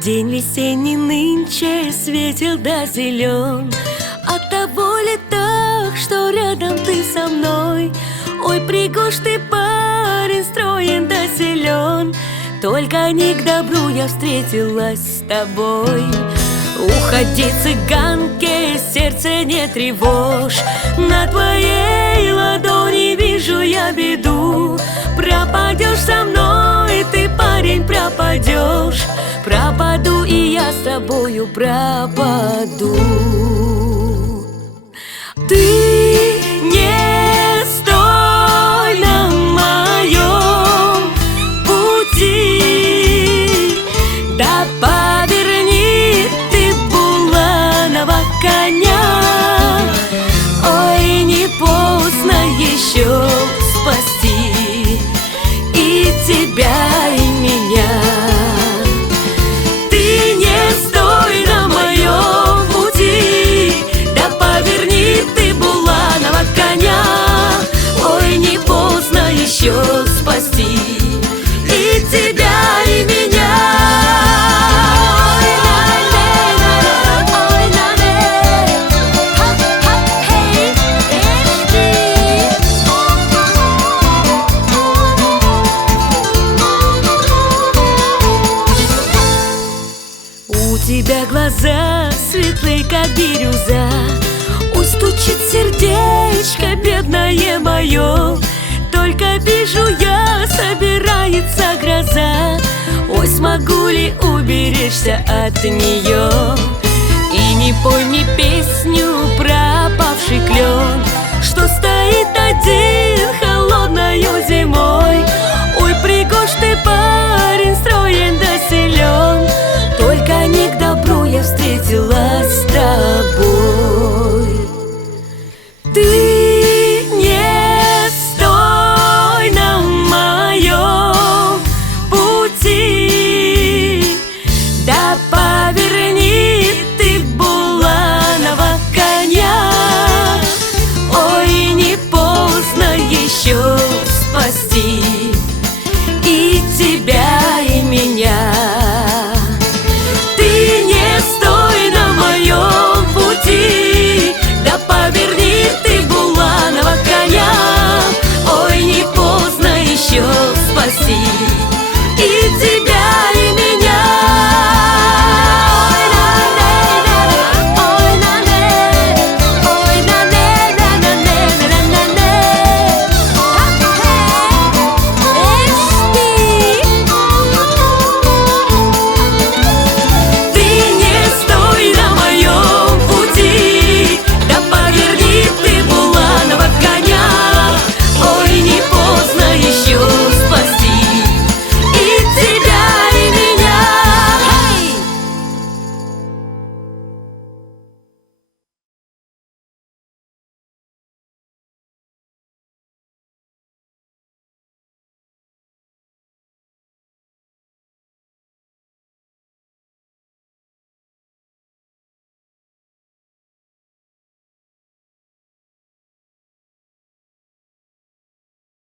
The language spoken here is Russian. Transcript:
День весенний нынче светил да зелен. От того ли так, что рядом ты со мной? Ой, пригож ты, парень, строен да силен. Только не к добру я встретилась с тобой. Уходи, цыганке, сердце не тревожь. На твоей ладони вижу я беду. Пропадешь со мной, ты, парень, пропадешь. Пропаду и я с тобою пропаду. Ты не стой на моем пути, да поверни ты буланого коня. Ой, не поздно еще спасти и тебя, и меня. Еще спасти и тебя, и меня. У тебя глаза светлые, как бирюза. Ой, стучит сердечко, бедное мое. Только вижу я, собирается гроза. Ой, смогу ли уберечься от нее? И не пой мне песню про опавший клен.